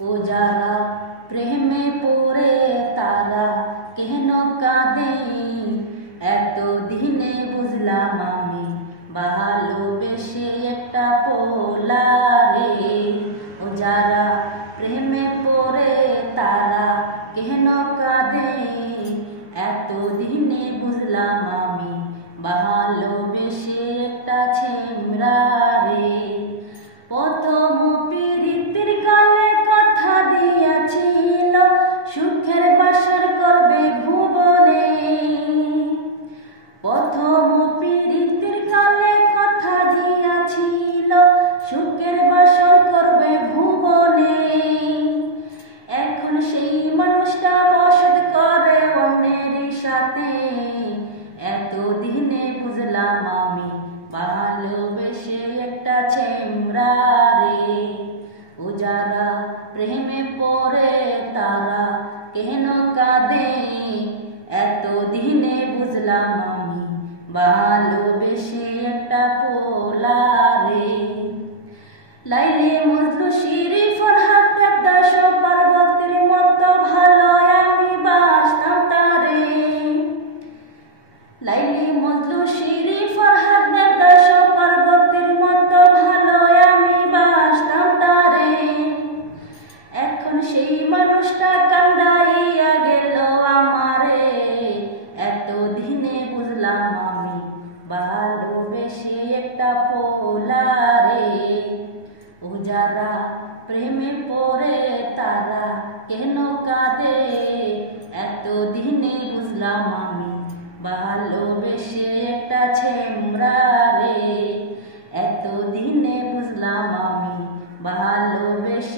ও যারা প্রেমে পড়ে তারা কেন কাঁদে, এত দিনে বুঝলাম আমি ভালোবেসে একটা পোলারে। ও যারা প্রেমে পড়ে তারা কেন কাঁদে, এত দিনে বুঝলাম আমি ভালোবেসে একটা ছেমরারে। প্রথম প্রীতির কালে কথা দিয়াছিল সুখের বাসর করবে ভুবনে। প্রথম প্রীতির কালে কথা দিয়াছিল সুখের বাসর করবে ভুবনে। এখন সেই মানুষটা বসত করে অন্যের সাথে, এত দিনে বুঝলাম আমি ভালোবেসে একটা ছেমরারে। ও যারা প্রেমে পড়ে তারা কেন কাঁদে, এত দিনে বুঝলাম আমি ভালোবেসে একটা পোলারে। লাইলি মজনু শিরি ফরহাদ দেবদাস পার্বতীর মতো ভালো আমি বাসতাম তারে। লাইলি মজনু শিরি ফরহাদ দেবদাস পার্বতীর মতো ভালো আমি বাসতাম তারে। এখন সেই মানুষটা কান্দাইয়া গেল আমারে, এত দিনে বুঝলাম আমি ভালোবেসে একটা পোলারে। ও যারা প্রেমে পড়ে তারা কেন কাঁদে, এত দিনে বুঝলাম আমি ভালোবেসে একটা ছেমরারে। এত দিনে বুঝলাম আমি ভালোবেসে